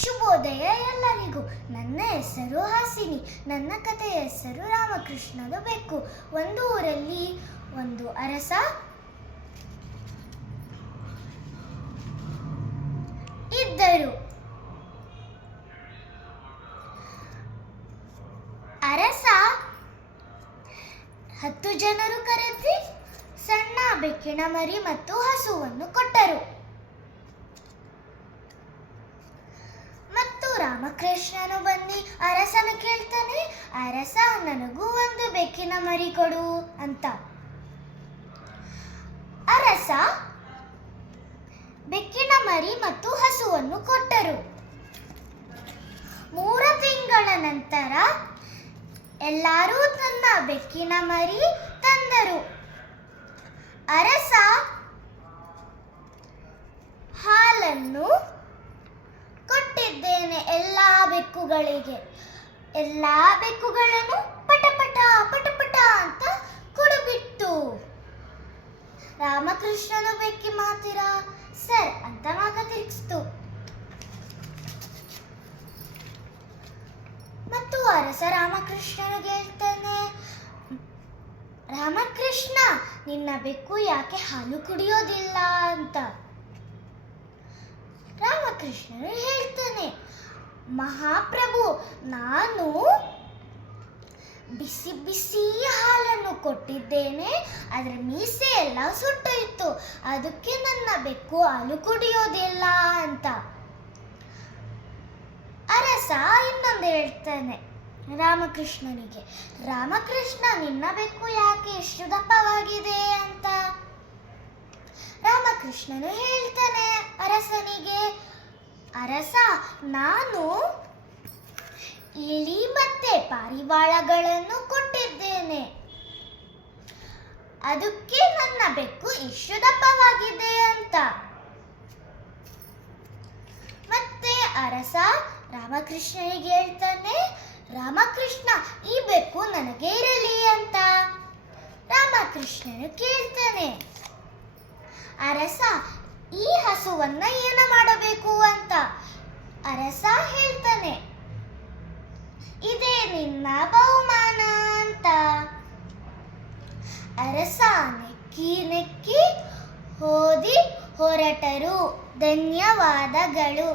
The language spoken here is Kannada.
ಶುಭೋದಯ ಎಲ್ಲರಿಗೂ. ನನ್ನ ಹೆಸರು ಹಾಸಿನಿ. ನನ್ನ ಕಥೆಯ ಹೆಸರು ರಾಮಕೃಷ್ಣನ ಬೆಕ್ಕು. ಒಂದು ಊರಲ್ಲಿ ಒಂದು ಅರಸ ಇದ್ದರು. ಅರಸ 10 ಜನರು ಕರೆದಿ ಸಣ್ಣ ಬೆಕ್ಕಿನ ಮರಿ ಮತ್ತು ಹಸುವನ್ನು ಕೊಟ್ಟರು. ರಾಮಕೃಷ್ಣನು ಬಂದು ಅರಸನ ಕೇಳ್ತಾನೆ, ಅರಸ, ನನಗೂ ಒಂದು ಬೆಕ್ಕಿನ ಮರಿ ಕೊಡು ಅಂತ. ಅರಸ ಬೆಕ್ಕಿನ ಮರಿ ಮತ್ತು ಹಸುವನ್ನು ಕೊಟ್ಟರು. 3 ತಿಂಗಳ ನಂತರ ಎಲ್ಲರೂ ತನ್ನ ಬೆಕ್ಕಿನ ಮರಿ ತಂದರು. ಅರಸ ಹಾಲನ್ನು ಕೊಟ್ಟಿದ್ದೇನೆ ಬೆಕ್ಕುಗಳಿಗೆ. ಬೆಕ್ಕುಗಳನ್ನು ಪಟಪಟ ಪಟಪಟ ಅಂತ ಕುಡಿಬಿಟ್ಟು. ರಾಮಕೃಷ್ಣನು ಬೆಕ್ಕಿ ಮಾತಿರ ಸರ್ ಅಂತ ಮಗ ತಿರುಗಿಸ್ತು. ಮತ್ತು ಅರಸ ರಾಮಕೃಷ್ಣನಿಗೆ ಹೇಳ್ತಾನೆ, ರಾಮಕೃಷ್ಣ, ನಿನ್ನ ಬೆಕ್ಕು ಯಾಕೆ ಹಾಲು ಕುಡಿಯೋದಿಲ್ಲ ಅಂತ. ರಾಮಕೃಷ್ಣನು ಹೇಳ್ತಾನೆ, ಮಹಾಪ್ರಭು, ನಾನು ಬಿಸಿ ಬಿಸಿ ಹಾಲನ್ನು ಕೊಟ್ಟಿದ್ದೇನೆ, ಅದರ ಮೀಸೆ ಎಲ್ಲ ಸುಟ್ಟೋಯ್ತು, ಅದಕ್ಕೆ ನನ್ನ ಬೆಕ್ಕು ಹಾಲು ಕುಡಿಯೋದಿಲ್ಲ ಅಂತ. ಅರಸ ಇನ್ನೊಂದು ಹೇಳ್ತಾನೆ ರಾಮಕೃಷ್ಣನಿಗೆ, ರಾಮಕೃಷ್ಣ, ನಿನ್ನ ಬೆಕ್ಕು ಯಾಕೆ ಇಷ್ಟು ದಪ್ಪವಾಗಿದೆ ಅಂತ. ರಾಮಕೃಷ್ಣನು ಹೇಳ್ತಾನೆ ಅರಸನಿಗೆ, ಅರಸ, ನಾನು ಇಲಿ ಮತ್ತೆ ಪಾರಿವಾಳಗಳನ್ನು ಕೊಟ್ಟಿದ್ದೇನೆ, ಅದಕ್ಕೆ ನನ್ನ ಬೆಕ್ಕು ಇಷ್ಟು ದಪ್ಪವಾಗಿದೆ ಅಂತ. ಮತ್ತೆ ಅರಸ ರಾಮಕೃಷ್ಣನಿಗೆ ಹೇಳ್ತಾನೆ, ರಾಮಕೃಷ್ಣ, ಈ ಬೆಕ್ಕು ನನಗೆ ಇರಲಿ ಅಂತ. ರಾಮಕೃಷ್ಣನು ಕೇಳ್ತಾನೆ, ಅರಸ, ಈ ಹಸುವನ್ನ ಏನು ಮಾಡಬೇಕು ಅಂತ. ಅರಸ ಹೇಳ್ತಾನೆ, ಇದೇ ನಿನ್ನ ಬಹುಮಾನ ಅಂತ. ಅರಸ ನೆಕ್ಕಿ ನೆಕ್ಕಿ ಹೊರಟರು. ಧನ್ಯವಾದಗಳು.